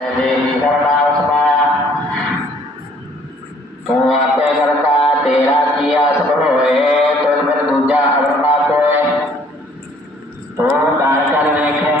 Jadi karena semua. Muate serta tera kia itu eh tuh berduja karena tuh tuh karena nekhe